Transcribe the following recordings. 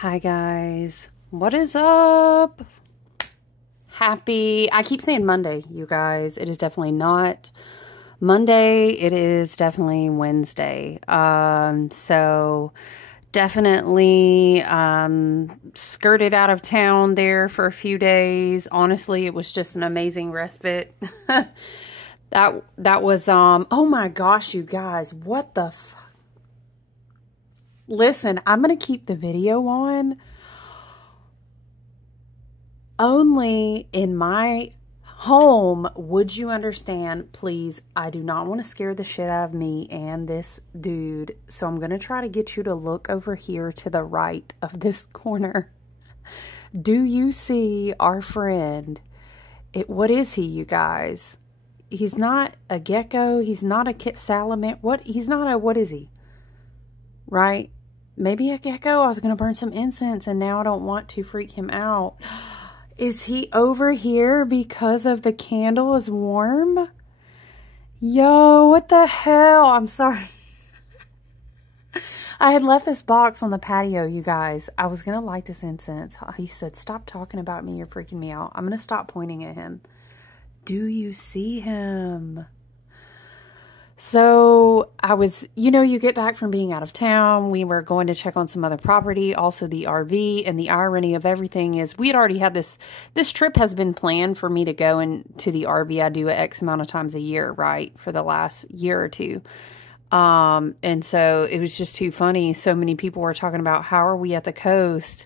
Hi guys, what is up? I keep saying Monday, you guys. It is definitely not Monday. It is definitely Wednesday. So definitely skirted out of town there for a few days. Honestly, it was just an amazing respite. That was oh my gosh, you guys, what the Listen, I'm going to keep the video on. Only in my home would you understand, please. I do not want to scare the shit out of me and this dude. So I'm going to try to get you to look over here to the right of this corner. Do you see our friend? What is he, you guys? He's not a gecko. He's not a salamander. What is he? Right? Maybe a gecko. I was going to burn some incense and now I don't want to freak him out. Is he over here because of the candle is warm? Yo, what the hell? I'm sorry. I had left this box on the patio, you guys. I was going to light this incense. He said, stop talking about me. You're freaking me out. I'm going to stop pointing at him. Do you see him? So I was, you get back from being out of town. We were going to check on some other property, also the RV. And the irony of everything is we had already had this trip has been planned for me to go into the RV. I do it X amount of times a year, right? For the last year or two. And so it was just too funny. So many people were talking about how are we at the coast,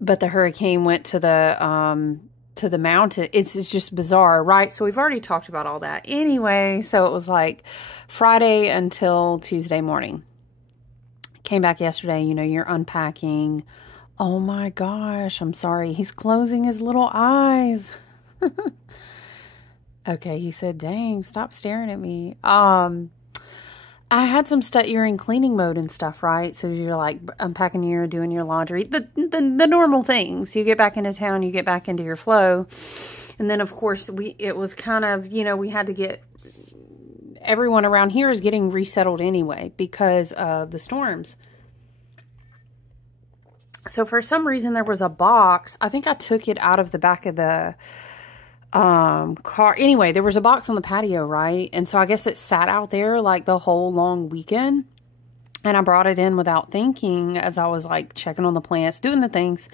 but the hurricane went to the mountain. It's just bizarre, right? So we've already talked about all that anyway. So it was like Friday until Tuesday morning. Came back yesterday, you're unpacking. Oh my gosh, I'm sorry. He's closing his little eyes. Okay, he said, dang, stop staring at me. I had some stuff. You're in cleaning mode and stuff, right? So you're like unpacking, you're doing your laundry, the normal things. You get back into town, you get back into your flow. And then of course it was kind of, we had to get, everyone around here is getting resettled anyway because of the storms. So for some reason there was a box. I think I took it out of the back of the car. Anyway, there was a box on the patio, right? And so I guess it sat out there like the whole long weekend. And I brought it in without thinking as I was like checking on the plants, doing the things.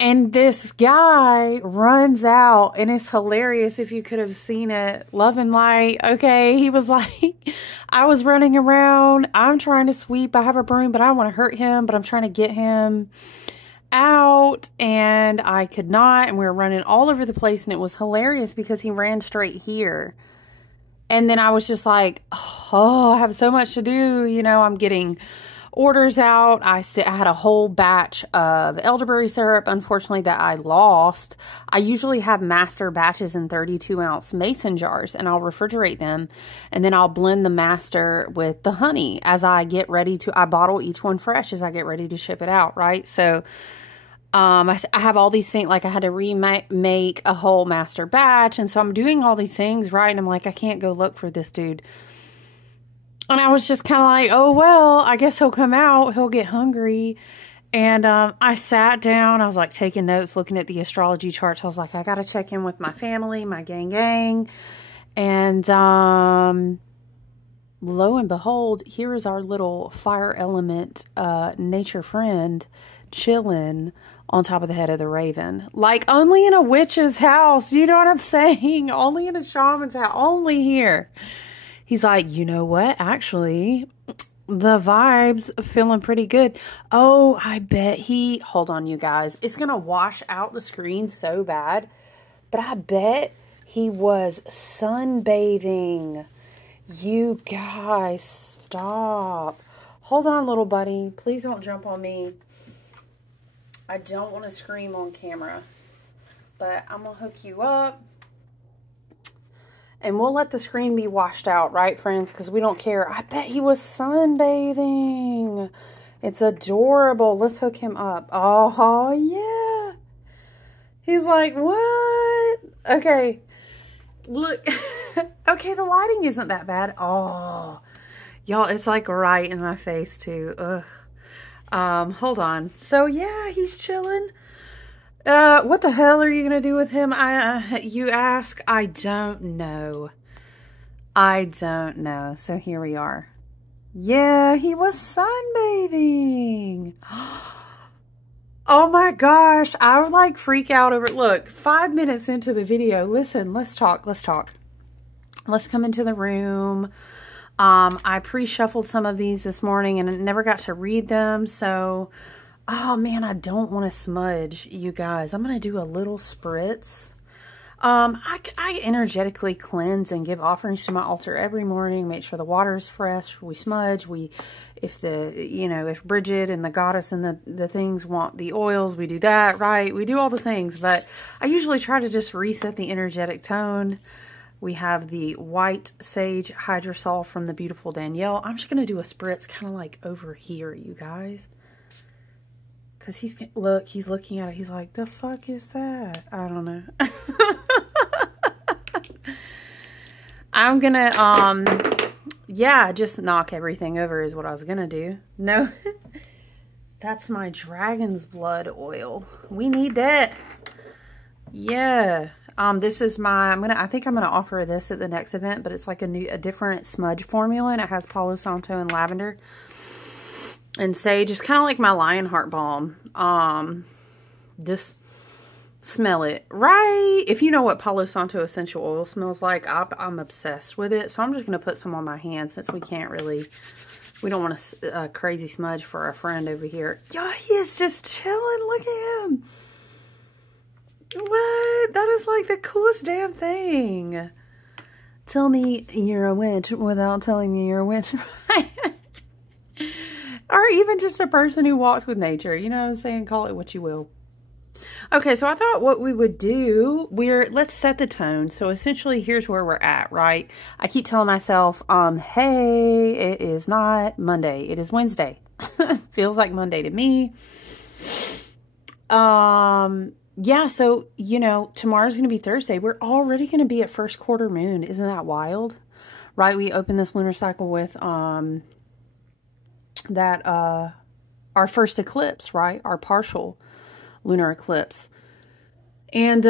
And this guy runs out, and it's hilarious if you could have seen it. Love and light. Okay. He was like, I was running around. I'm trying to sweep. I have a broom, but I don't want to hurt him, but I'm trying to get him out, and I could not, and we were running all over the place, and it was hilarious because he ran straight here. And then I was just like, oh, I have so much to do. I'm getting orders out. I had a whole batch of elderberry syrup, unfortunately, that I lost. I usually have master batches in 32-ounce mason jars, and I'll refrigerate them, and then I'll blend the master with the honey as I get ready to, I bottle each one fresh as I get ready to ship it out, right? So I have all these things, like I had to remake a whole master batch. And so I'm doing all these things, right? And I'm like, I can't go look for this dude. And I was just kind of like, oh, well, I guess he'll come out. He'll get hungry. And I sat down. I was like taking notes, looking at the astrology charts. I was like, I got to check in with my family, my gang. And lo and behold, here is our little fire element nature friend chilling on top of the head of the raven. Like only in a witch's house. You know what I'm saying? Only in a shaman's house. Only here. He's like, you know what? Actually, the vibes feeling pretty good. Oh, I bet hold on, you guys. It's going to wash out the screen so bad. But I bet he was sunbathing. You guys, stop. Hold on, little buddy. Please don't jump on me. I don't want to scream on camera, but I'm going to hook you up, and we'll let the screen be washed out, right, friends? Because we don't care. I bet he was sunbathing. It's adorable. Let's hook him up. Oh, yeah. He's like, what? Okay. Look. Okay, the lighting isn't that bad. Oh, y'all, it's like right in my face, too. Ugh. Hold on. So yeah, he's chilling. What the hell are you gonna do with him? You ask. I don't know. I don't know. So here we are. Yeah, he was sunbathing. Oh my gosh. I would like freak out over, look, 5 minutes into the video. Listen, let's talk. Let's come into the room. I pre-shuffled some of these this morning and never got to read them. So, oh man, I don't want to smudge, you guys. I'm going to do a little spritz. I energetically cleanse and give offerings to my altar every morning. Make sure the water is fresh. We smudge. If Bridget and the goddess and the things want the oils, we do that, right? We do all the things, but I usually try to just reset the energetic tone. We have the white sage hydrosol from the beautiful Danielle. I'm just going to do a spritz kind of like over here, you guys. Because he's looking at it. He's like, the fuck is that? I don't know. I'm going to, yeah, just knock everything over is what I was going to do. No, that's my dragon's blood oil. We need that. Yeah. This is my, I think I'm going to offer this at the next event, but it's like a different smudge formula, and it has Palo Santo and lavender and sage. It's kind of like my Lionheart balm. This, smell it, right? If you know what Palo Santo essential oil smells like, I'm obsessed with it. So I'm just going to put some on my hands since we don't want a crazy smudge for our friend over here. Yeah, he is just chilling. Look at him. What? That is like the coolest damn thing. Tell me you're a witch without telling me you're a witch. Or even just a person who walks with nature. You know what I'm saying? Call it what you will. Okay, so I thought what we would do, let's set the tone. So essentially, here's where we're at, right? I keep telling myself, hey, it is not Monday. It is Wednesday. Feels like Monday to me. Yeah, so, tomorrow's going to be Thursday. We're already going to be at first quarter moon. Isn't that wild? Right? We opened this lunar cycle with our first eclipse, right? Our partial lunar eclipse. And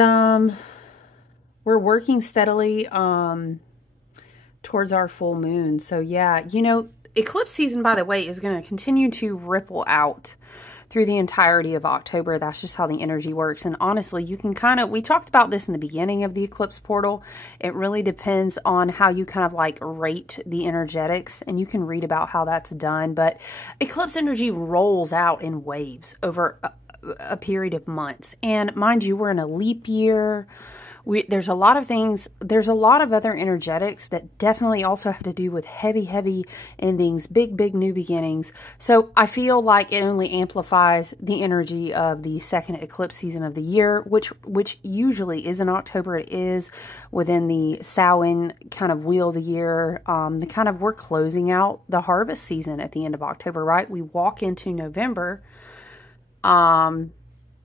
we're working steadily towards our full moon. So, yeah, eclipse season, by the way, is going to continue to ripple out through the entirety of October. That's just how the energy works. And honestly, you can we talked about this in the beginning of the eclipse portal. It really depends on how you kind of like rate the energetics, and you can read about how that's done. But eclipse energy rolls out in waves over a period of months. And mind you, we're in a leap year. There's a lot of things. There's a lot of other energetics that definitely also have to do with heavy endings, big new beginnings. So I feel like it only amplifies the energy of the second eclipse season of the year, which usually is in October. It is within the Samhain kind of wheel of the year. We're closing out the harvest season at the end of October, right? We walk into November,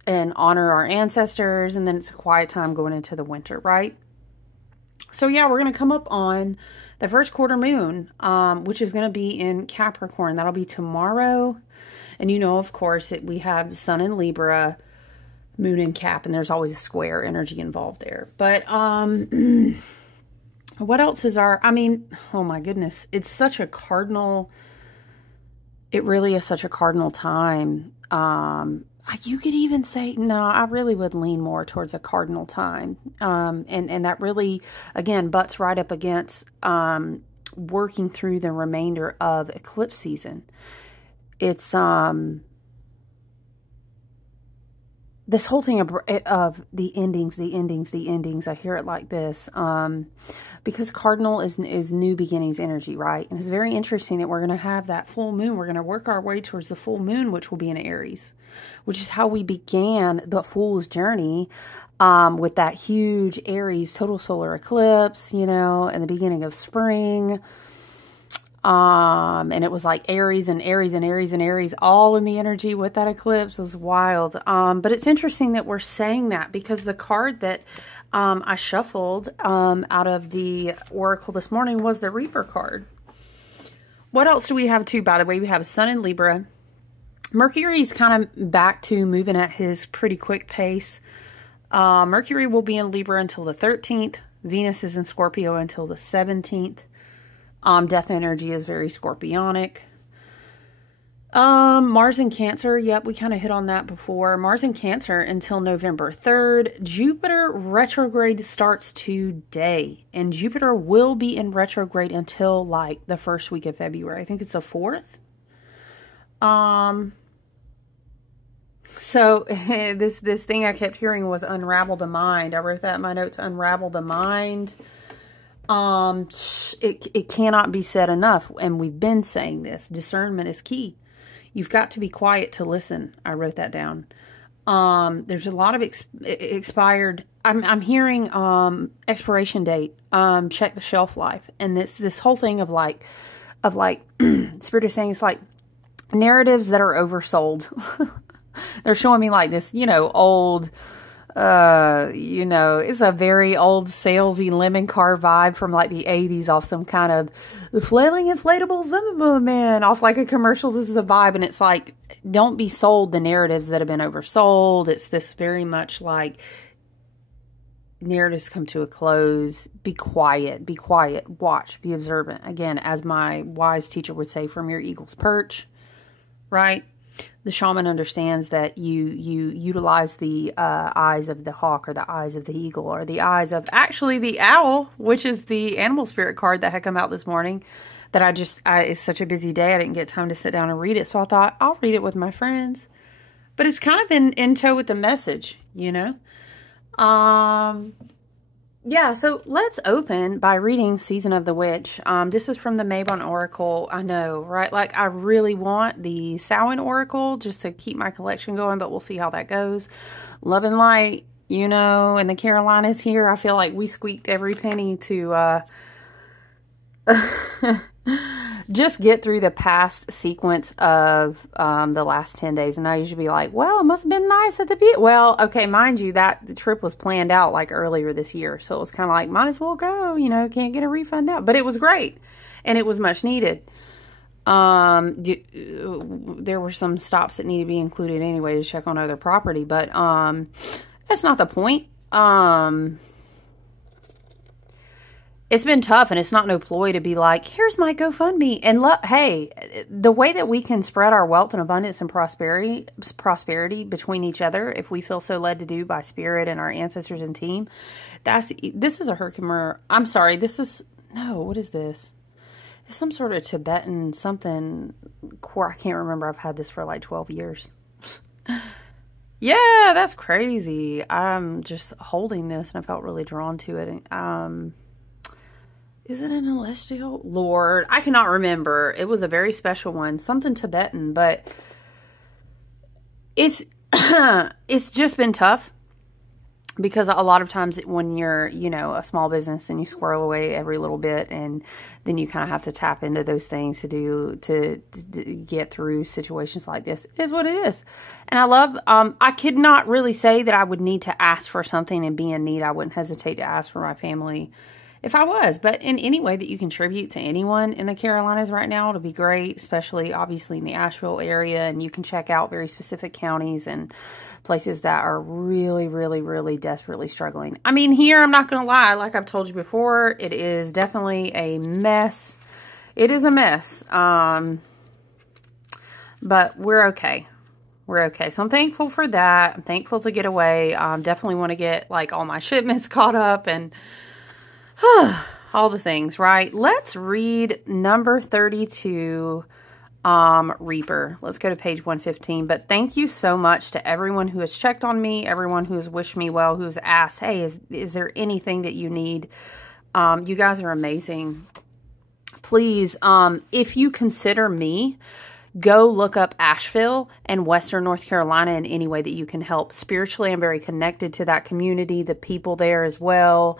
and honor our ancestors, and then it's a quiet time going into the winter, right? So yeah, we're going to come up on the first quarter moon, which is going to be in Capricorn. That'll be tomorrow. And of course, we have Sun in Libra, Moon in Cap, and there's always a square energy involved there. But what else is oh my goodness, it's such a cardinal, it really is such a cardinal time. You could even say, no, I really would lean more towards a cardinal time. And that really, again, butts right up against working through the remainder of eclipse season. It's this whole thing of the endings. I hear it like this. Because cardinal is new beginnings energy, right? And it's very interesting that we're going to have that full moon. We're going to work our way towards the full moon, which will be in Aries, which is how we began the Fool's Journey, with that huge Aries total solar eclipse, and the beginning of spring. And it was like Aries and Aries and Aries and Aries all in the energy with that eclipse. It was wild. But it's interesting that we're saying that because the card that I shuffled out of the Oracle this morning was the Reaper card. What else do we have too? By the way, we have Sun in Libra, Mercury's kind of back to moving at his pretty quick pace. Mercury will be in Libra until the 13th. Venus is in Scorpio until the 17th. Death energy is very scorpionic. Mars in Cancer. Yep, we kind of hit on that before. Mars in Cancer until November 3rd. Jupiter retrograde starts today. And Jupiter will be in retrograde until like the first week of February. I think it's the 4th. So this thing I kept hearing was unravel the mind. I wrote that in my notes, unravel the mind. It cannot be said enough. And we've been saying this. Discernment is key. You've got to be quiet to listen. I wrote that down. There's a lot of expired. I'm hearing expiration date. Check the shelf life, and this whole thing of like Spirit is saying it's like narratives that are oversold. They're showing me like this, old. It's a very old salesy lemon car vibe from like the 80s off some kind of the flailing inflatable Zimmerman man off like a commercial. This is the vibe. And it's like, don't be sold the narratives that have been oversold. It's this very much like narratives come to a close. Be quiet, watch, be observant. Again, as my wise teacher would say, from your eagle's perch, right? The shaman understands that you utilize the eyes of the hawk or the eyes of the eagle or the eyes of actually the owl, which is the animal spirit card that had come out this morning that it's such a busy day. I didn't get time to sit down and read it. So I thought I'll read it with my friends, but it's kind of in tow with the message, Yeah, so let's open by reading Season of the Witch. This is from the Mabon Oracle. I know, right? Like, I really want the Samhain Oracle just to keep my collection going, but we'll see how that goes. Love and Light, and the Carolinas here. I feel like we squeaked every penny to just get through the past sequence of the last 10 days. And I usually be like, well, it must have been nice at the beach. Well, okay, mind you, that the trip was planned out like earlier this year. So it was kind of like, might as well go, can't get a refund now. But it was great. And it was much needed. There were some stops that need to be included anyway to check on other property. But that's not the point. It's been tough, and it's not no ploy to be like, here's my GoFundMe. And hey, the way that we can spread our wealth and abundance and prosperity between each other, if we feel so led to do by spirit and our ancestors and team, this is a Herkimer. I'm sorry, what is this? It's some sort of Tibetan something. I can't remember. I've had this for like 12 years. Yeah, that's crazy. I'm just holding this, and I felt really drawn to it. Is it an celestial? Lord, I cannot remember. It was a very special one. Something Tibetan, but it's it's just been tough because a lot of times when you're, a small business and you squirrel away every little bit, and then you kind of have to tap into those things to get through situations like this. It is what it is. And I love, I could not really say that I would need to ask for something and be in need. I wouldn't hesitate to ask for my family if I was, but in any way that you contribute to anyone in the Carolinas right now, it'll be great, especially obviously in the Asheville area. And you can check out very specific counties and places that are really, really, really desperately struggling. I mean, here, I'm not going to lie, like I've told you before, it is definitely a mess. It is a mess. But we're okay. We're okay. So I'm thankful for that. I'm thankful to get away. Definitely want to get like all my shipments caught up and all the things, right? Let's read number 32, Reaper. Let's go to page 115. But thank you so much to everyone who has checked on me, everyone who has wished me well, who's asked, hey, is there anything that you need? You guys are amazing. Please, if you consider me, go look up Asheville and Western North Carolina in any way that you can help. Spiritually, I'm very connected to that community, the people there as well.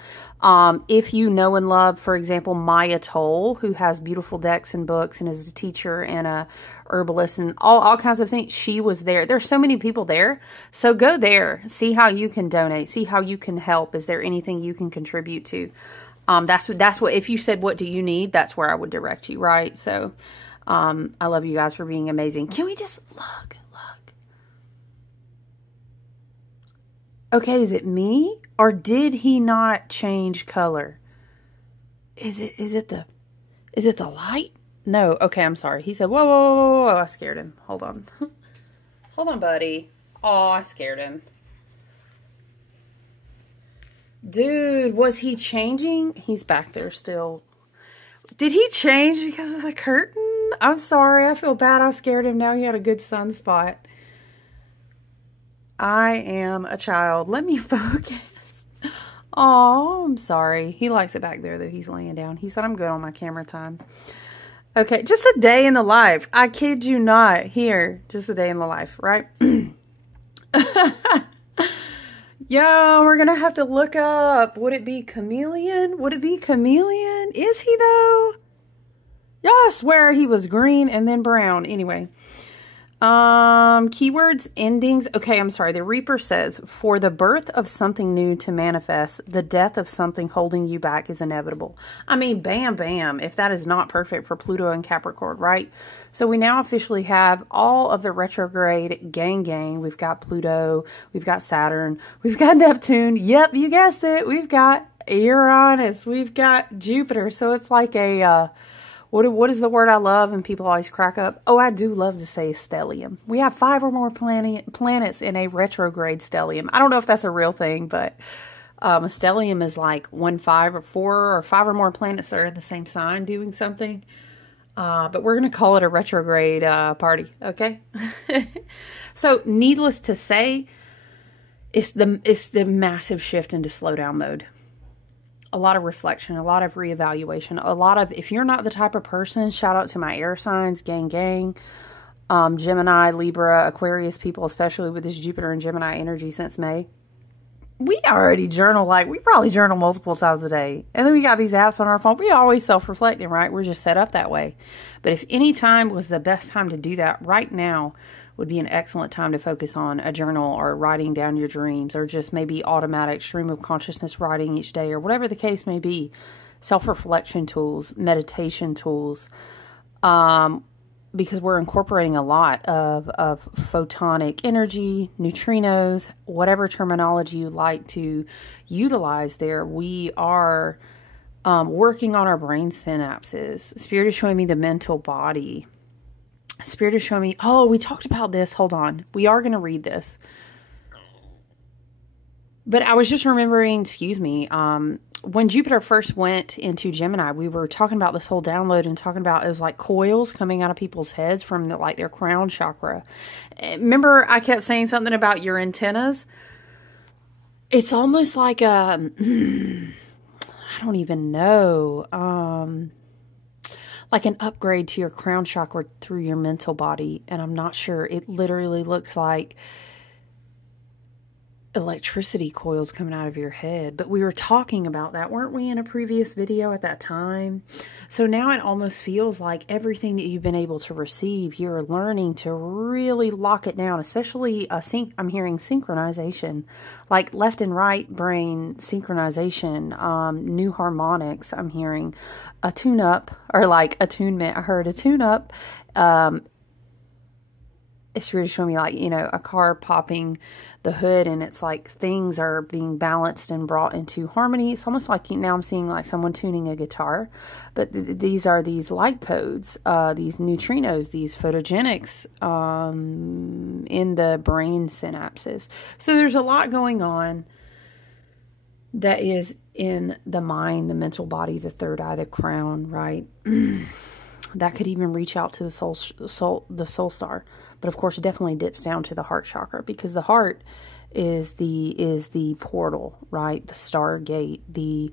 If you know and love, for example, Maya Toll, who has beautiful decks and books and is a teacher and a herbalist and all kinds of things, she was there. There's so many people there. So go there. See how you can donate. See how you can help. Is there anything you can contribute to? That's what, if you said, what do you need? That's where I would direct you, right? So, I love you guys for being amazing. Can we just look? Okay, is it me? Or did he not change color? Is it the light? No. Okay, I'm sorry. He said, whoa, whoa, whoa, whoa. I scared him. Hold on. Hold on, buddy. Oh, I scared him. Dude, was he changing? He's back there still. Did he change because of the curtain? I'm sorry. I feel bad. I scared him. Now he had a good sunspot. I am a child. Let me focus. Oh, I'm sorry. He likes it back there, though. He's laying down. He said, I'm good on my camera time. Okay, just a day in the life. I kid you not. Here, just a day in the life, right? Yo, we're going to have to look up. Would it be chameleon? Would it be chameleon? Is he, though? Yeah, I swear he was green and then brown. Anyway. Keywords, endings. Okay, I'm sorry. The Reaper says, for the birth of something new to manifest, the death of something holding you back is inevitable. I mean, bam, bam, if that is not perfect for Pluto and Capricorn, right? So we now officially have all of the retrograde gang. We've got Pluto, we've got Saturn, we've got Neptune. Yep, you guessed it. We've got Uranus, we've got Jupiter. So it's like a, what is the word I love and people always crack up? Oh, I do love to say stellium. We have 5 or more planets in a retrograde stellium. I don't know if that's a real thing, but a stellium is like 1, 5, or 4 or 5 or more planets that are in the same sign doing something. But we're going to call it a retrograde party, okay? So, needless to say, it's the massive shift into slowdown mode. A lot of reflection, a lot of reevaluation, a lot of, if you're not the type of person, shout out to my air signs, gang, Gemini, Libra, Aquarius people, especially with this Jupiter and Gemini energy since May. We already journal, like, we probably journal multiple times a day. And then we got these apps on our phone. We always self-reflecting, right? We're just set up that way. But if any time was the best time to do that, right now would be an excellent time to focus on a journal or writing down your dreams or just maybe automatic stream of consciousness writing each day or whatever the case may be. Self-reflection tools, meditation tools, because we're incorporating a lot of photonic energy, neutrinos, whatever terminology you like to utilize there. We are working on our brain synapses. Spirit is showing me the mental body. Spirit is showing me, oh, we talked about this. Hold on. We are going to read this. But I was just remembering, excuse me, when Jupiter first went into Gemini, we were talking about this whole download and talking about it was like coils coming out of people's heads from like their crown chakra. Remember, I kept saying something about your antennas? It's almost like I don't even know, like an upgrade to your crown chakra through your mental body. And I'm not sure. It literally looks like electricity coils coming out of your head. But we were talking about that, weren't we, in a previous video at that time? So now it almost feels like everything that you've been able to receive, you're learning to really lock it down, especially I'm hearing synchronization, like left and right brain synchronization, new harmonics. I'm hearing a tune-up, or like attunement. I heard a tune-up. It's really showing me like, you know, a car popping the hood and it's like things are being balanced and brought into harmony. It's almost like now I'm seeing like someone tuning a guitar, but these are these light codes, these neutrinos, these photogenics in the brain synapses. So there's a lot going on that is in the mind, the mental body, the third eye, the crown, right? That could even reach out to the soul star. But of course, definitely dips down to the heart chakra, because the heart is the portal, right? The stargate,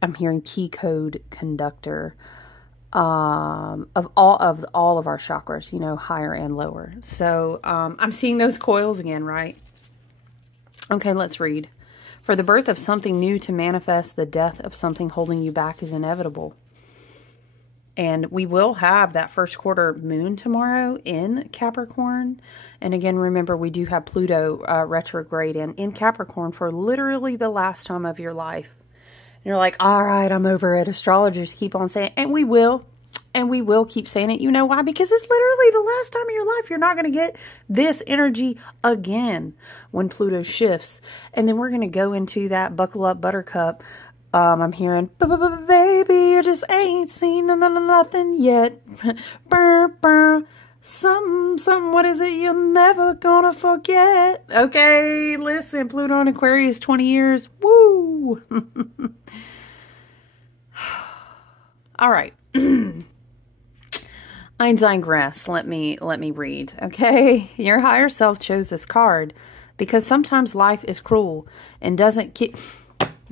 I'm hearing key code conductor of all of our chakras, you know, higher and lower. So I'm seeing those coils again, right? Okay, let's read. For the birth of something new to manifest, the death of something holding you back is inevitable. And we will have that first quarter moon tomorrow in Capricorn. And again, remember, we do have Pluto retrograde in Capricorn for literally the last time of your life. And you're like, all right, I'm over it. Astrologers keep on saying, and we will. And we will keep saying it. You know why? Because it's literally the last time of your life. You're not going to get this energy again when Pluto shifts. And then we're going to go into that buckle up buttercup. I'm hearing, baby, you just ain't seen nothing yet. Burr, burr. Some, what is it you're never gonna forget? Okay, listen, Pluto in Aquarius, 20 years. Woo! All right. Einstein-Gress, let me read, okay? Your higher self chose this card because sometimes life is cruel and doesn't keep...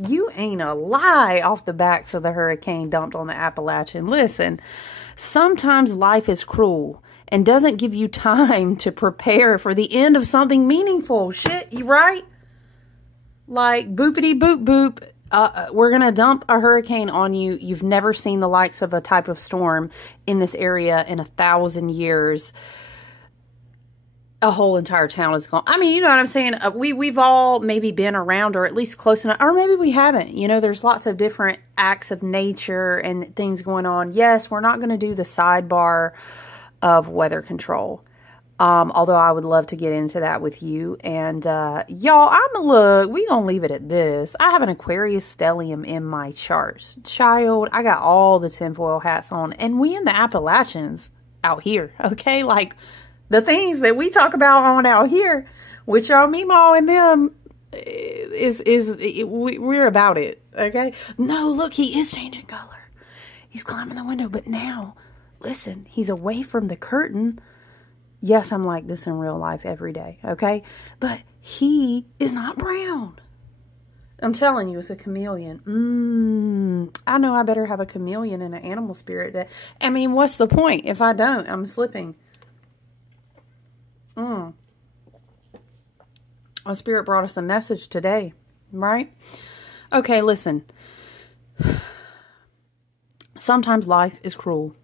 You ain't a lie off the backs of the hurricane dumped on the Appalachian. Listen, sometimes life is cruel and doesn't give you time to prepare for the end of something meaningful. Shit, you right? Like, boopity boop boop. We're going to dump a hurricane on you. You've never seen the likes of a type of storm in this area in 1,000 years. A whole entire town is gone. I mean, you know what I'm saying? We've all maybe been around or at least close enough. Or maybe we haven't. You know, there's lots of different acts of nature and things going on. Yes, we're not going to do the sidebar of weather control. Although I would love to get into that with you. And, y'all, we gonna leave it at this. I have an Aquarius stellium in my charts. Child, I got all the tinfoil hats on. And we in the Appalachians out here, okay? Like, the things that we talk about on out here, which are Meemaw and them, we're about it, okay? No, look, he is changing color. He's climbing the window, but now, listen, he's away from the curtain. Yes, I'm like this in real life every day, okay? But he is not brown. I'm telling you, it's a chameleon. I know I better have a chameleon and an animal spirit. I mean, what's the point? If I don't, I'm slipping. Our spirit brought us a message today, right? Okay, listen. Sometimes life is cruel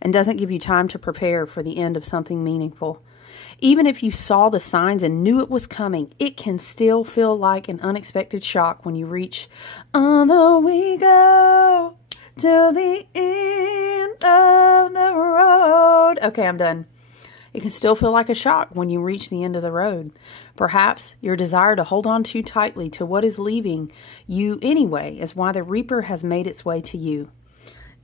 and doesn't give you time to prepare for the end of something meaningful. Even if you saw the signs and knew it was coming, it can still feel like an unexpected shock when you reach, although we go till the end of the road. Okay, I'm done. It can still feel like a shock when you reach the end of the road. Perhaps your desire to hold on too tightly to what is leaving you anyway is why the Reaper has made its way to you.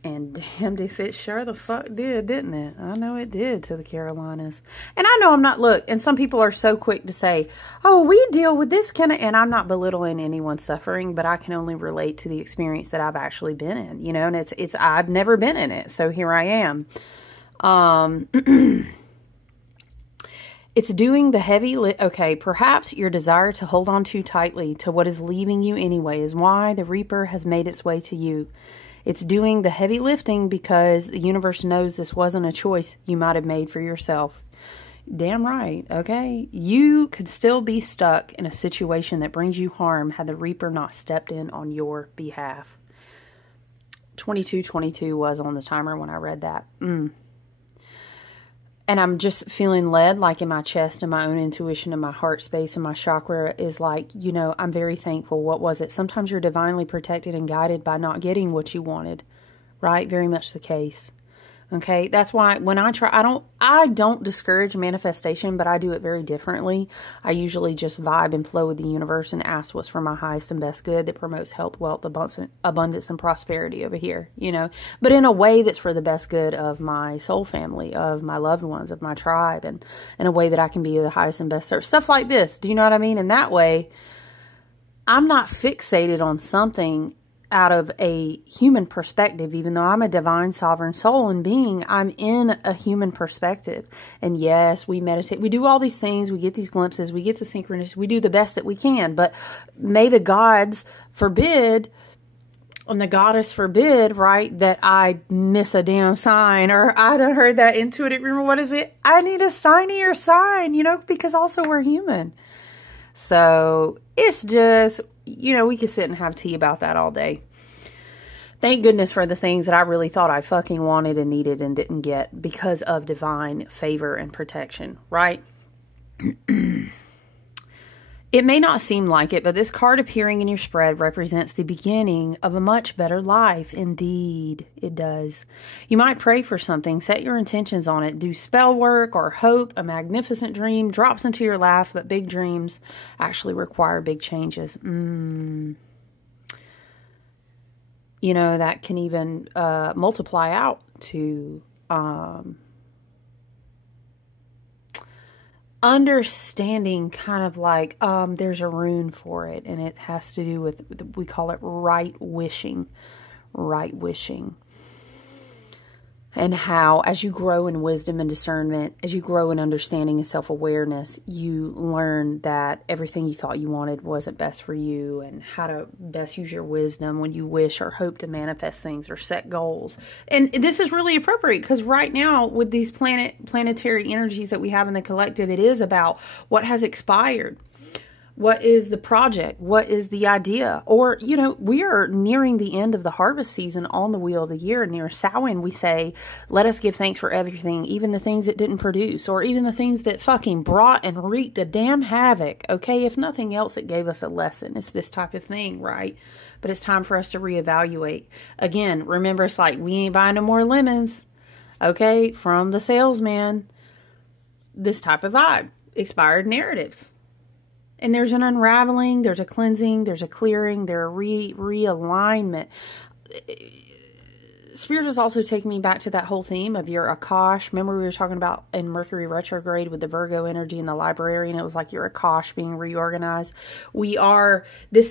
And damned if it sure the fuck did, didn't it? I know it did to the Carolinas. And I know I'm not, look, and some people are so quick to say, oh, we deal with this kind of, and I'm not belittling anyone's suffering, but I can only relate to the experience that I've actually been in, you know, and I've never been in it. So here I am. It's doing the heavy okay, perhaps your desire to hold on too tightly to what is leaving you anyway is why the Reaper has made its way to you. It's doing the heavy lifting because the universe knows this wasn't a choice you might have made for yourself. Damn right, okay? You could still be stuck in a situation that brings you harm had the Reaper not stepped in on your behalf. 2222 was on the timer when I read that. And I'm just feeling led, like in my chest and my own intuition and my heart space and my chakra is like, you know, I'm very thankful. What was it? Sometimes you're divinely protected and guided by not getting what you wanted, right? Very much the case. Okay, that's why when I try, I don't discourage manifestation, but I do it very differently. I usually just vibe and flow with the universe and ask what's for my highest and best good that promotes health, wealth, abundance, and prosperity over here, you know, but in a way that's for the best good of my soul family, of my loved ones, of my tribe, and in a way that I can be the highest and best served. Stuff like this. Do you know what I mean? In that way, I'm not fixated on something out of a human perspective, even though I'm a divine sovereign soul and being, I'm in a human perspective. And yes, we meditate, we do all these things, we get these glimpses, we get the synchronicity, we do the best that we can, but may the gods forbid, and the goddess forbid, right, that I miss a damn sign, or I done heard that intuitive, remember, what is it? I need a signier sign, you know, because also we're human. So it's just, you know, we could sit and have tea about that all day. Thank goodness for the things that I really thought I fucking wanted and needed and didn't get because of divine favor and protection, right? It may not seem like it, but this card appearing in your spread represents the beginning of a much better life. Indeed, it does. You might pray for something, set your intentions on it, do spell work or hope a magnificent dream drops into your lap, but big dreams actually require big changes. You know, that can even multiply out to understanding, kind of like there's a rune for it, and it has to do with, we call it right wishing, and how as you grow in wisdom and discernment, as you grow in understanding and self-awareness, you learn that everything you thought you wanted wasn't best for you, and how to best use your wisdom when you wish or hope to manifest things or set goals. And this is really appropriate because right now with these planetary energies that we have in the collective, it is about what has expired. What is the project? What is the idea? Or, you know, we are nearing the end of the harvest season on the wheel of the year. Near Samhain, we say, let us give thanks for everything, even the things it didn't produce, or even the things that fucking brought and wreaked a damn havoc. Okay, if nothing else, it gave us a lesson. It's this type of thing, right? But it's time for us to reevaluate. Again, remember, it's like, we ain't buying no more lemons, okay, from the salesman. This type of vibe. Expired narratives. And there's an unraveling, there's a cleansing, there's a clearing, there's a realignment. Spirit is also taking me back to that whole theme of your Akash. Remember we were talking about in Mercury retrograde with the Virgo energy in the library, and it was like your Akash being reorganized. This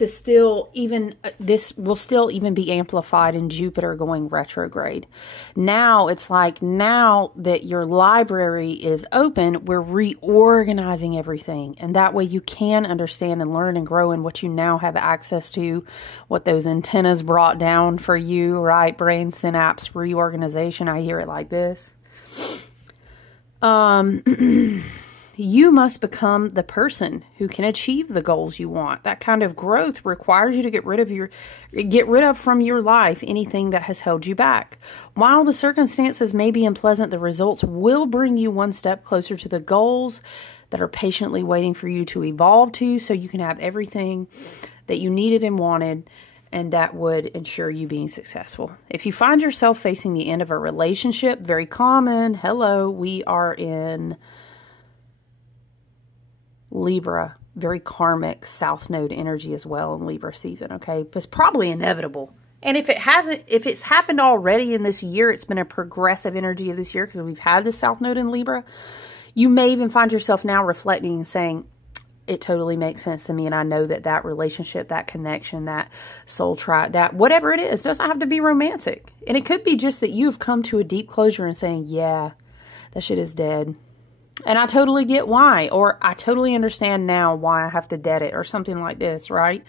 will still even be amplified in Jupiter going retrograde. Now it's like, now that your library is open, we're reorganizing everything. And that way you can understand and learn and grow in what you now have access to, what those antennas brought down for you, right? Brain synapse reorganization. I hear it like this. You must become the person who can achieve the goals you want. That kind of growth requires you to get rid of from your life anything that has held you back. While the circumstances may be unpleasant, the results will bring you one step closer to the goals that are patiently waiting for you to evolve to, so you can have everything that you needed and wanted, and that would ensure you being successful. If you find yourself facing the end of a relationship, very common. Hello, we are in Libra, very karmic South Node energy as well in Libra season, okay? But it's probably inevitable. And if it's happened already in this year, it's been a progressive energy of this year because we've had the South Node in Libra. You may even find yourself now reflecting and saying, it totally makes sense to me, and I know that that relationship, that connection, that soul tie, that whatever it is, doesn't have to be romantic. And it could be just that you've come to a deep closure and saying, yeah, that shit is dead. And I totally get why, or I totally understand now why I have to dead it, or something like this, right?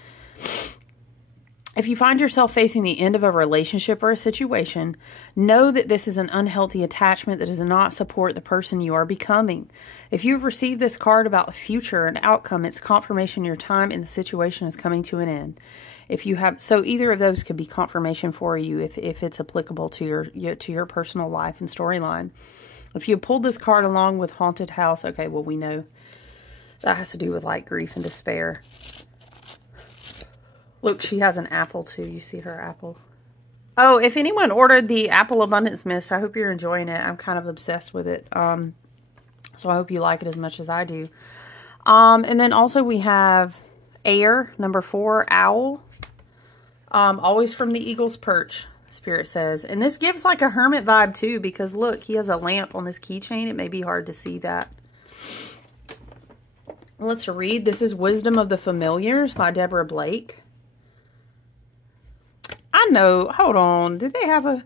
If you find yourself facing the end of a relationship or a situation, know that this is an unhealthy attachment that does not support the person you are becoming. If you've received this card about the future and outcome, it's confirmation your time in the situation is coming to an end. If you have, so either of those could be confirmation for you if it's applicable to your personal life and storyline. If you pulled this card along with Haunted House, okay, well, we know that has to do with like grief and despair. Look, she has an apple too. You see her apple. Oh, if anyone ordered the Apple Abundance Mist, I hope you're enjoying it. I'm kind of obsessed with it. So I hope you like it as much as I do. And then also we have Air, number 4, Owl. Always from the Eagle's Perch, Spirit says. And this gives like a hermit vibe too, because look, he has a lamp on this keychain. It may be hard to see that. Let's read. This is Wisdom of the Familiars by Deborah Blake. I know. Hold on. Did they have a...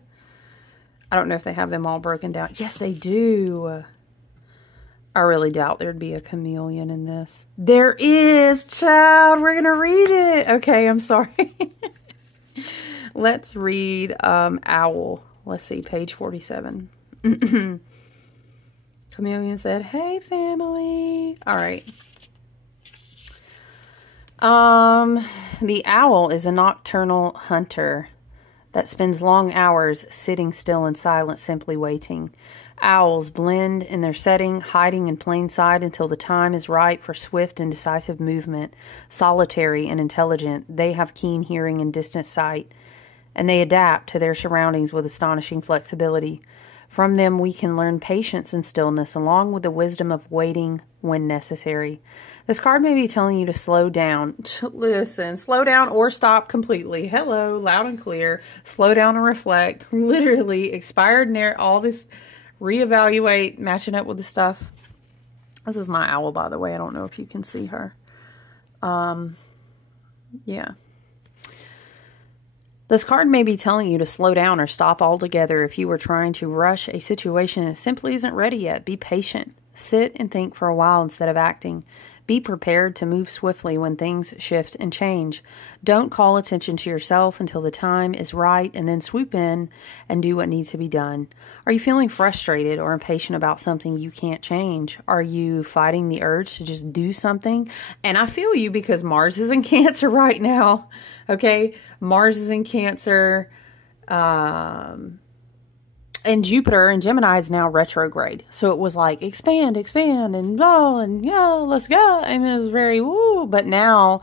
I don't know if they have them all broken down. Yes, they do. I really doubt there'd be a chameleon in this. There is, child. We're going to read it. Okay, I'm sorry. Let's read Owl. Let's see, page 47. Chameleon said, hey, family. All right. The owl is a nocturnal hunter that spends long hours sitting still in silence, simply waiting. Owls blend in their setting, hiding in plain sight until the time is right for swift and decisive movement. Solitary and intelligent, they have keen hearing and distant sight, and they adapt to their surroundings with astonishing flexibility. From them we can learn patience and stillness, along with the wisdom of waiting when necessary. This card may be telling you to slow down. Listen, slow down or stop completely. Hello, loud and clear. Slow down and reflect. Literally, expired all this, reevaluate, matching up with the stuff. This is my owl, by the way. I don't know if you can see her. Yeah. This card may be telling you to slow down or stop altogether if you were trying to rush a situation that simply isn't ready yet. Be patient. Sit and think for a while instead of acting. Be prepared to move swiftly when things shift and change. Don't call attention to yourself until the time is right and then swoop in and do what needs to be done. Are you feeling frustrated or impatient about something you can't change? Are you fighting the urge to just do something? And I feel you, because Mars is in Cancer right now. Okay? Mars is in Cancer. And Jupiter and Gemini is now retrograde. So it was like, expand, and blah, and yeah, let's go. And it was very woo. But now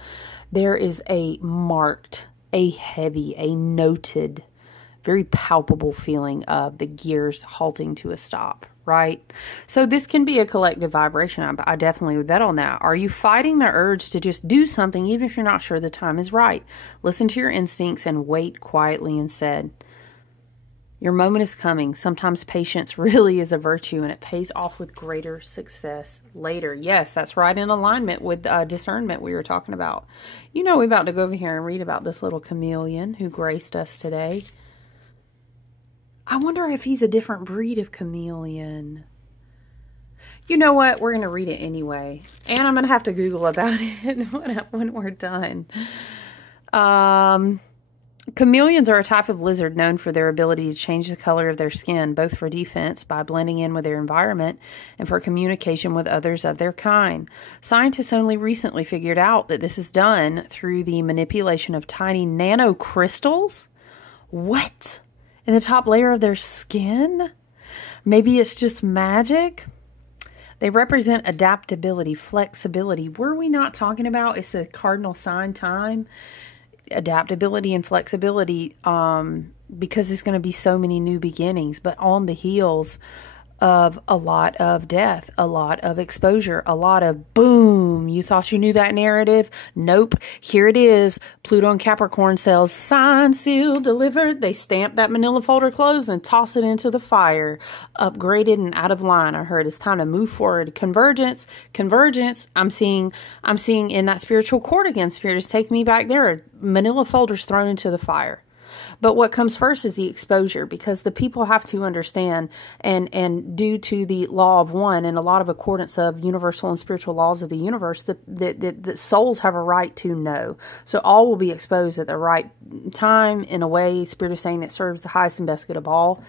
there is a marked, a heavy, a noted, very palpable feeling of the gears halting to a stop, right? So this can be a collective vibration. I definitely would bet on that. Are you fighting the urge to just do something even if you're not sure the time is right? Listen to your instincts and wait quietly instead. Your moment is coming. Sometimes patience really is a virtue, and it pays off with greater success later. Yes, that's right, in alignment with discernment we were talking about. You know, we're about to go over here and read about this little chameleon who graced us today. I wonder if he's a different breed of chameleon. You know what? We're going to read it anyway. And I'm going to have to Google about it when we're done. Chameleons are a type of lizard known for their ability to change the color of their skin, both for defense by blending in with their environment and for communication with others of their kind. Scientists only recently figured out that this is done through the manipulation of tiny nanocrystals. What? In the top layer of their skin? Maybe it's just magic? They represent adaptability, flexibility. Were we not talking about it's a cardinal sign time? Adaptability and flexibility, because there's going to be so many new beginnings, but on the heels of a lot of death, a lot of exposure, a lot of boom. You thought you knew that narrative? Nope. Here it is. Pluto and Capricorn says, signed, sealed, delivered. They stamp that manila folder closed and toss it into the fire. Upgraded and out of line. I heard it's time to move forward. Convergence. I'm seeing in that spiritual court again. Spirit is taking me back there. Manila folders thrown into the fire. But what comes first is the exposure, because the people have to understand, and due to the law of one and a lot of accordance of universal and spiritual laws of the universe, the souls have a right to know. So all will be exposed at the right time, in a way, Spirit is saying, that serves the highest and best good of all,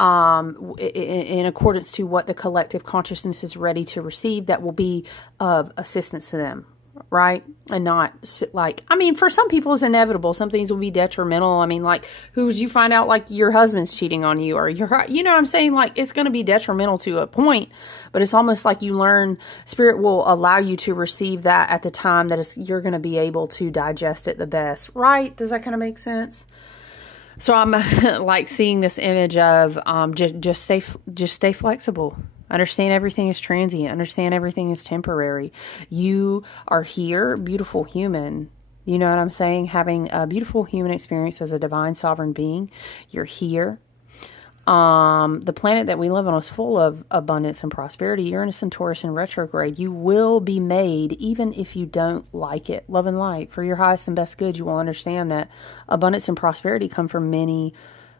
in accordance to what the collective consciousness is ready to receive, that will be of assistance to them. Right? And not like, I mean, for some people it's inevitable. Some things will be detrimental. I mean, like, who would you find out like your husband's cheating on you, or you know what I'm saying? Like, it's going to be detrimental to a point, but it's almost like you learn, Spirit will allow you to receive that at the time that you're going to be able to digest it the best. Right? Does that kind of make sense? So I'm like seeing this image of, just stay flexible. Understand everything is transient. Understand everything is temporary. You are here, beautiful human. You know what I'm saying? Having a beautiful human experience as a divine sovereign being. You're here. The planet that we live on is full of abundance and prosperity. Uranus and Taurus in retrograde. You will be made even if you don't like it. Love and light. For your highest and best good, you will understand that abundance and prosperity come from many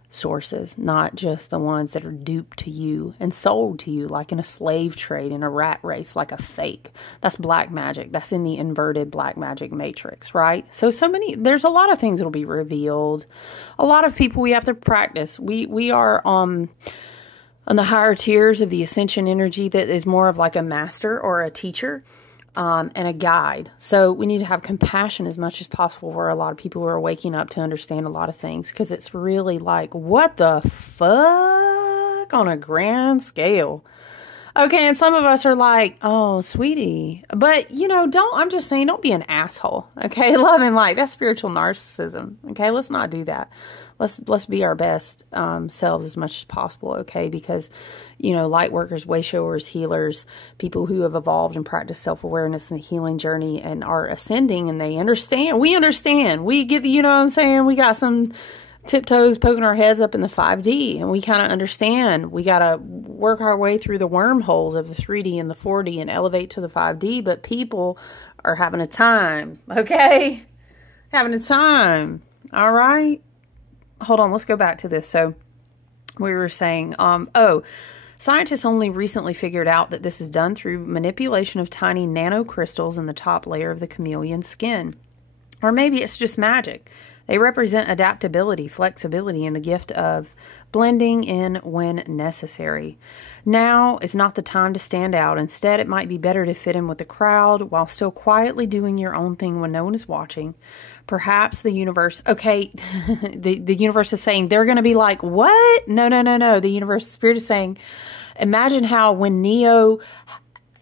sources, not just the ones that are duped to you and sold to you like in a slave trade, in a rat race, like a fake. That's black magic. That's in the inverted black magic matrix, right? So there's a lot of things that'll be revealed. A lot of people we have to practice. We are on the higher tiers of the ascension energy that is more of like a master or a teacher. And a guide. So we need to have compassion as much as possible for a lot of people who are waking up to understand a lot of things, because it's really like, what the fuck? fuck on a grand scale. Okay, and some of us are like, oh, sweetie. But, you know, I'm just saying, don't be an asshole. Okay, love and light. That's spiritual narcissism. Okay, let's not do that. Let's be our best selves as much as possible, okay? Because, you know, light workers, way showers, healers, people who have evolved and practiced self-awareness and the healing journey and are ascending, and they understand. We understand. We get the, you know what I'm saying? We got some tiptoes poking our heads up in the 5D, and we kind of understand we got to work our way through the wormholes of the 3D and the 4D and elevate to the 5D, but people are having a time, okay? Having a time, all right? Hold on, let's go back to this. So we were saying, scientists only recently figured out that this is done through manipulation of tiny nanocrystals in the top layer of the chameleon's skin. Or maybe it's just magic. They represent adaptability, flexibility, and the gift of blending in when necessary. Now is not the time to stand out. Instead, it might be better to fit in with the crowd while still quietly doing your own thing when no one is watching. Perhaps the universe, okay, the universe is saying they're going to be like, what? No. The universe, spirit is saying, imagine how when Neo,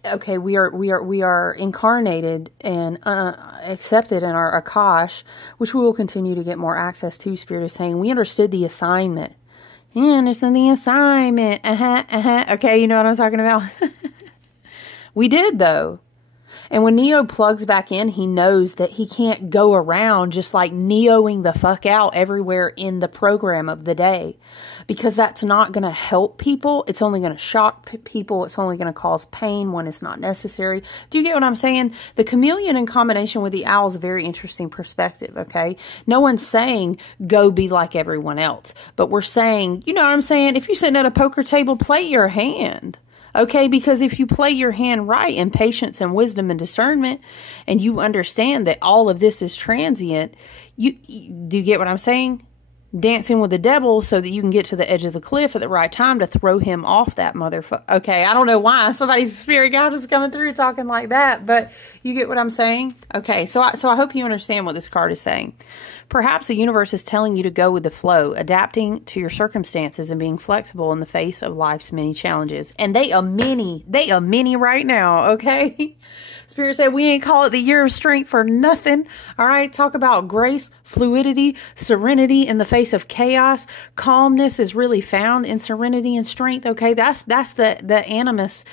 okay, we are incarnated and accepted in our Akash, which we will continue to get more access to. Spirit is saying we understood the assignment. You understand the assignment. Okay, you know what I'm talking about? We did, though. And when Neo plugs back in, he knows that he can't go around just like Neoing the fuck out everywhere in the program of the day. Because that's not going to help people. It's only going to shock people. It's only going to cause pain when it's not necessary. Do you get what I'm saying? The chameleon in combination with the owl is a very interesting perspective, okay? No one's saying, go be like everyone else. But we're saying, you know what I'm saying? If you're sitting at a poker table, play your hand. Okay, because if you play your hand right in patience and wisdom and discernment, and you understand that all of this is transient, do you get what I'm saying? Dancing with the devil so that you can get to the edge of the cliff at the right time to throw him off that motherfucker. Okay, I don't know why somebody's spirit guide was coming through talking like that, but you get what I'm saying? Okay, so I hope you understand what this card is saying. Perhaps the universe is telling you to go with the flow, adapting to your circumstances and being flexible in the face of life's many challenges. And they are many right now, okay? Spirit said we ain't call it the year of strength for nothing. All right, talk about grace, fluidity, serenity in the face of chaos. Calmness is really found in serenity and strength, okay? That's the animus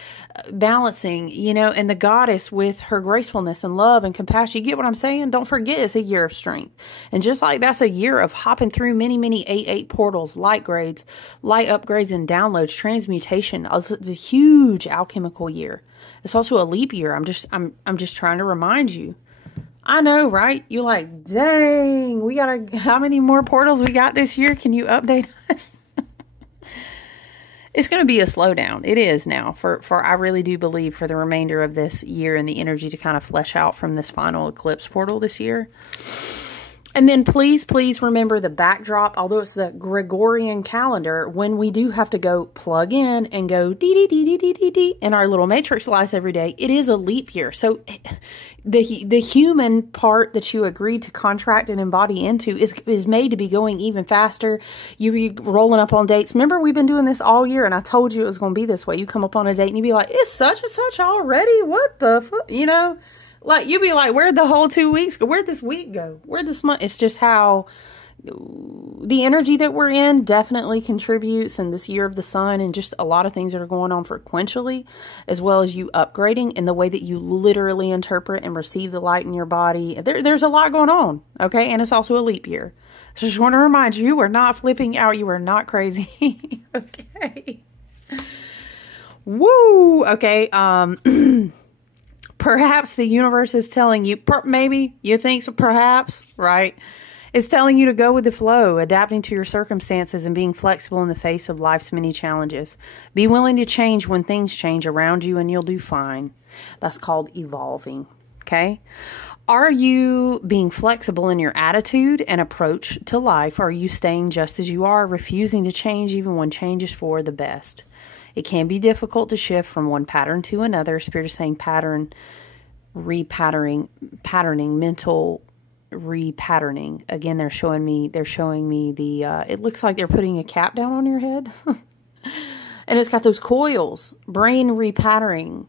balancing, you know, and the goddess with her gracefulness and love and compassion. You get what I'm saying? Don't forget it's a year of strength. And just like that's a year of hopping through many 8-8 portals, light grades, light upgrades and downloads, transmutation. It's a huge alchemical year. It's also a leap year. I'm just trying to remind you. I know, right? You're like, dang, how many more portals we got this year? Can you update us? It's going to be a slowdown. It is now for I really do believe for the remainder of this year and the energy to kind of flesh out from this final eclipse portal this year. And then please remember the backdrop, although it's the Gregorian calendar, when we do have to go plug in and go dee in our little matrix lives every day, it is a leap year. So the human part that you agreed to contract and embody into is made to be going even faster. You be rolling up on dates. Remember, we've been doing this all year, and I told you it was going to be this way. You come up on a date and you be like, it's such and such already? What the fuck? You know? Like, you'd be like, where'd the whole 2 weeks go? Where'd this week go? Where'd this month? It's just how the energy that we're in definitely contributes, and this year of the sun and just a lot of things that are going on frequentially, as well as you upgrading in the way that you literally interpret and receive the light in your body. There's a lot going on, okay? And it's also a leap year. So just want to remind you, you are not flipping out. You are not crazy, okay? Woo! Okay, perhaps the universe is telling you, maybe you think so, perhaps, right? It's telling you to go with the flow, adapting to your circumstances and being flexible in the face of life's many challenges. Be willing to change when things change around you and you'll do fine. That's called evolving, okay? Are you being flexible in your attitude and approach to life? Or are you staying just as you are, refusing to change even when change is for the best? It can be difficult to shift from one pattern to another. Spirit is saying patterning, mental repatterning. Again, they're showing me the, it looks like they're putting a cap down on your head. And it's got those coils, brain repatterning,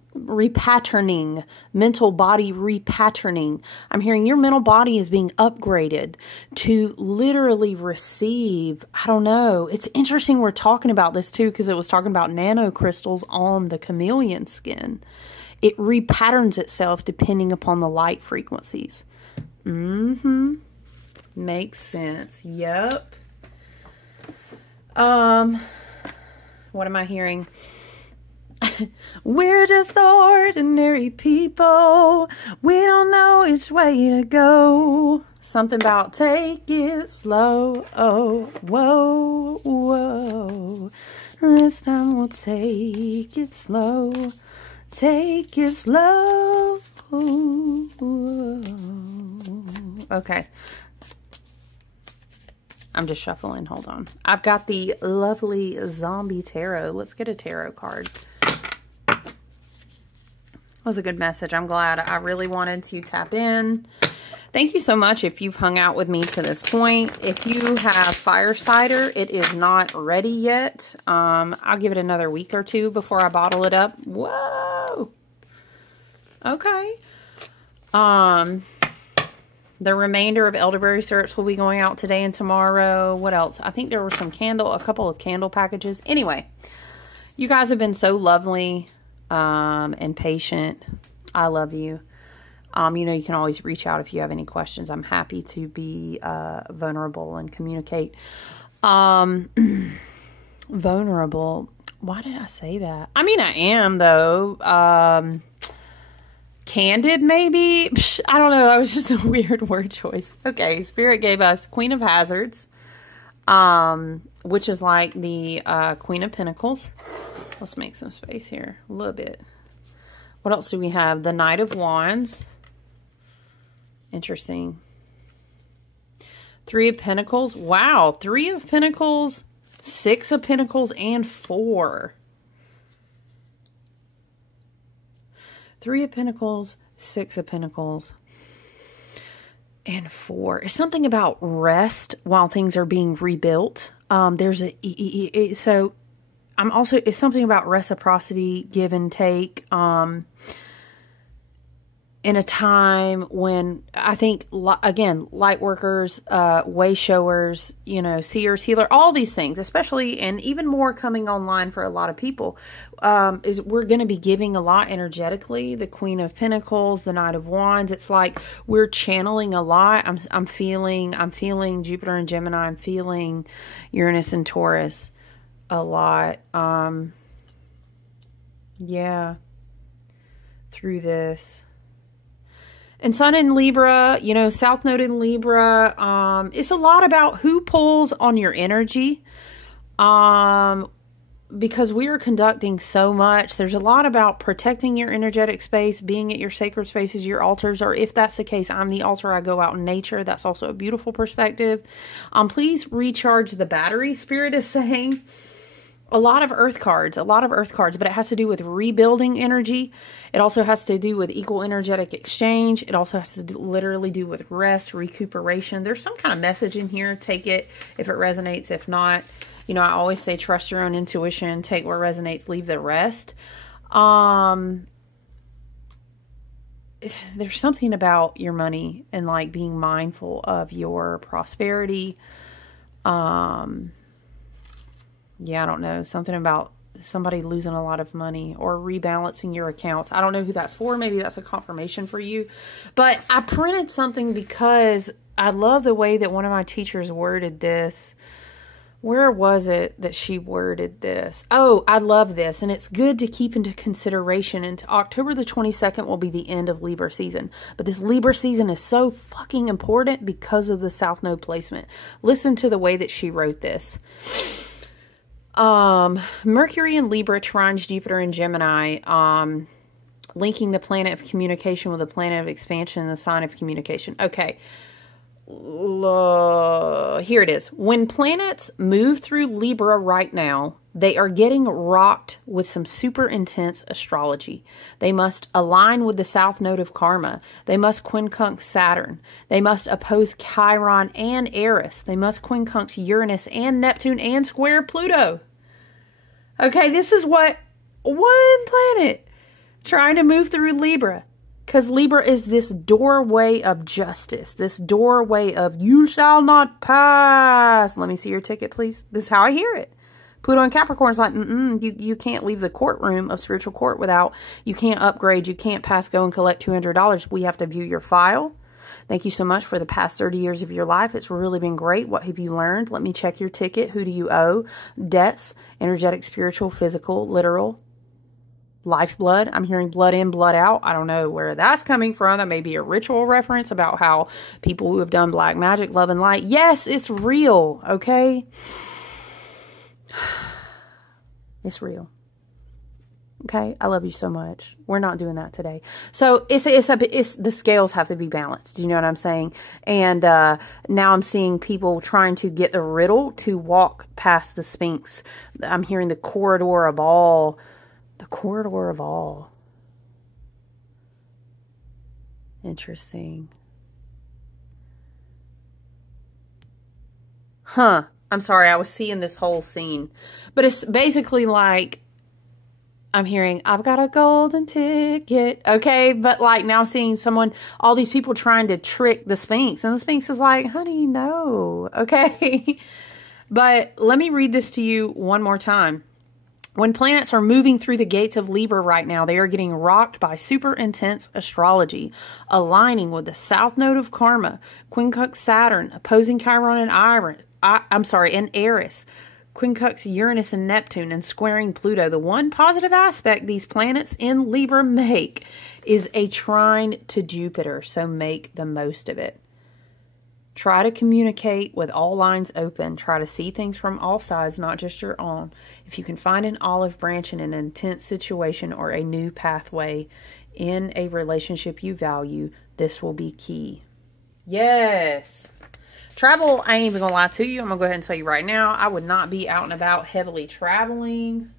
mental body repatterning. I'm hearing your mental body is being upgraded to literally receive, I don't know. It's interesting we're talking about this too, because it was talking about nanocrystals on the chameleon skin. It repatterns itself depending upon the light frequencies. Makes sense. Yep. What am I hearing? We're just ordinary people. We don't know which way to go. Something about take it slow. Oh, whoa, whoa. This time we'll take it slow. Take it slow. Okay. I'm just shuffling. Hold on. I've got the lovely zombie tarot. Let's get a tarot card. That was a good message. I'm glad. I really wanted to tap in. Thank you so much if you've hung out with me to this point. If you have fire cider, it is not ready yet. I'll give it another week or two before I bottle it up. Whoa. Okay. The remainder of elderberry syrups will be going out today and tomorrow. What else? I think there were a couple of candle packages. Anyway, you guys have been so lovely and patient. I love you. You know, you can always reach out if you have any questions. I'm happy to be vulnerable and communicate. Vulnerable. Why did I say that? I mean, I am, though. Candid, maybe? I don't know. That was just a weird word choice. Okay, Spirit gave us Queen of Hazards, which is like the Queen of Pentacles. Let's make some space here. A little bit. What else do we have? The Knight of Wands. Interesting. Three of Pentacles. Wow. Three of Pentacles, Six of Pentacles, and Four. Three of Pentacles, Six of Pentacles, and Four. It's something about rest while things are being rebuilt. So I'm also, it's something about reciprocity, give and take, in a time when I think, again, light workers, way showers, you know, seers, healer, all these things, especially, and even more coming online for a lot of people, is we're going to be giving a lot energetically. The Queen of Pentacles, the Knight of Wands. It's like we're channeling a lot. I'm feeling Jupiter and Gemini. I'm feeling Uranus and Taurus a lot. Yeah. Through this. And Sun in Libra, you know, South Node in Libra, it's a lot about who pulls on your energy. Because we are conducting so much, there's a lot about protecting your energetic space, being at your sacred spaces, your altars, or if that's the case, I'm the altar, I go out in nature. That's also a beautiful perspective. Please recharge the battery, Spirit is saying. A lot of earth cards, but it has to do with rebuilding energy. It also has to do with equal energetic exchange. It also has to literally do with rest, recuperation. There's some kind of message in here. Take it if it resonates. If not, you know, I always say trust your own intuition. Take what resonates, leave the rest. There's something about your money and like being mindful of your prosperity. Yeah, I don't know. Something about somebody losing a lot of money or rebalancing your accounts. I don't know who that's for. Maybe that's a confirmation for you. But I printed something because I love the way that one of my teachers worded this. Where was it that she worded this? Oh, I love this. And it's good to keep into consideration. And October the 22nd will be the end of Libra season. But this Libra season is so fucking important because of the South Node placement. Listen to the way that she wrote this. Mercury in Libra trines Jupiter and Gemini, linking the planet of communication with the planet of expansion and the sign of communication. Okay. Here it is. When planets move through Libra right now, they are getting rocked with some super intense astrology. They must align with the South Node of Karma. They must quincunx Saturn. They must oppose Chiron and Eris. They must quincunx Uranus and Neptune and square Pluto. Okay, this is what one planet trying to move through Libra. Because Libra is this doorway of justice. This doorway of you shall not pass. Let me see your ticket, please. This is how I hear it. Pluto and Capricorn is like, you can't leave the courtroom of spiritual court without, you can't upgrade, you can't pass go and collect $200. We have to view your file. Thank you so much for the past 30 years of your life. It's really been great. What have you learned? Let me check your ticket. Who do you owe? Debts, energetic, spiritual, physical, literal, lifeblood. I'm hearing blood in, blood out. I don't know where that's coming from. That may be a ritual reference about how people who have done black magic, love and light. Yes, it's real, okay? It's real. Okay, I love you so much. We're not doing that today. So it's the scales have to be balanced. Do you know what I'm saying? And now I'm seeing people trying to get the riddle to walk past the Sphinx. I'm hearing the corridor of all. The corridor of all. Interesting. Huh. I'm sorry, I was seeing this whole scene. But it's basically like, I'm hearing, I've got a golden ticket. Okay, but like now I'm seeing someone, all these people trying to trick the Sphinx. And the Sphinx is like, honey, no. Okay. But let me read this to you one more time. When planets are moving through the gates of Libra right now, they are getting rocked by super intense astrology, aligning with the south node of Karma, quincunx Saturn, opposing Chiron and Eris, quincunx Uranus and Neptune, and squaring Pluto. The one positive aspect these planets in Libra make is a trine to Jupiter, so make the most of it. Try to communicate with all lines open. Try to see things from all sides, not just your own. If you can find an olive branch in an intense situation or a new pathway in a relationship you value, this will be key. Yes. Travel, I ain't even gonna lie to you. I'm gonna go ahead and tell you right now, I would not be out and about heavily traveling.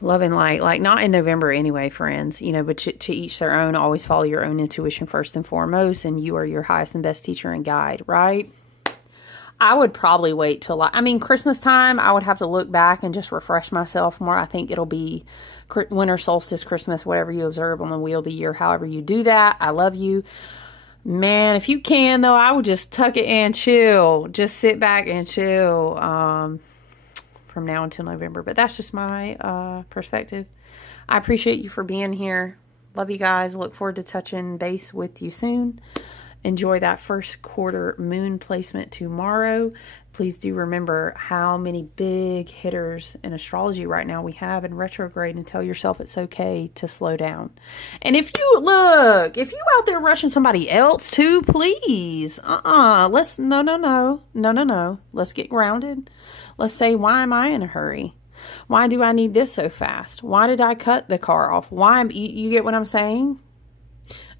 Love and light, like not in November anyway, friends, you know, but to each their own. Always follow your own intuition first and foremost, and you are your highest and best teacher and guide, right? I would probably wait till, I mean, Christmas time, I would have to look back and just refresh myself more. I think it'll be winter solstice, Christmas, whatever you observe on the wheel of the year, however you do that. I love you. Man, if you can, though, I would just tuck it and chill. Just sit back and chill from now until November. But that's just my perspective. I appreciate you for being here. Love you guys. Look forward to touching base with you soon. Enjoy that first quarter moon placement tomorrow. Please do remember how many big hitters in astrology right now we have in retrograde, and tell yourself it's okay to slow down. And if you out there rushing somebody else too, please, no. Let's get grounded. Let's say, why am I in a hurry? Why do I need this so fast? Why did I cut the car off? You get what I'm saying?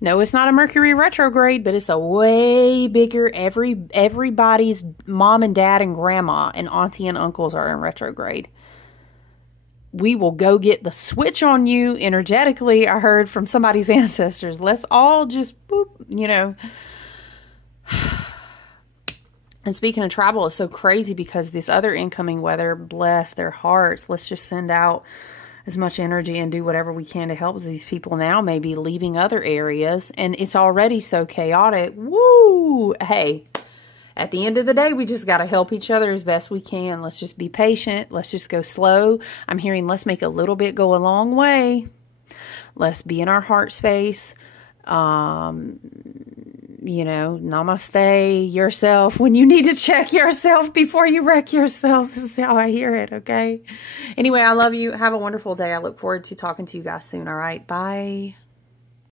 No, it's not a Mercury retrograde, but it's a way bigger, everybody's mom and dad and grandma and auntie and uncles are in retrograde. We will go get the switch on you energetically. I heard from somebody's ancestors. Let's all just, boop, you know. And speaking of travel, it's so crazy because this other incoming weather, bless their hearts. Let's just send out as much energy and do whatever we can to help these people now, maybe leaving other areas. And it's already so chaotic. Woo! Hey, at the end of the day, we just got to help each other as best we can. Let's just be patient. Let's just go slow. I'm hearing let's make a little bit go a long way. Let's be in our heart space. You know, namaste yourself when you need to check yourself before you wreck yourself. This is how I hear it, okay? Anyway, I love you. Have a wonderful day. I look forward to talking to you guys soon, all right? Bye.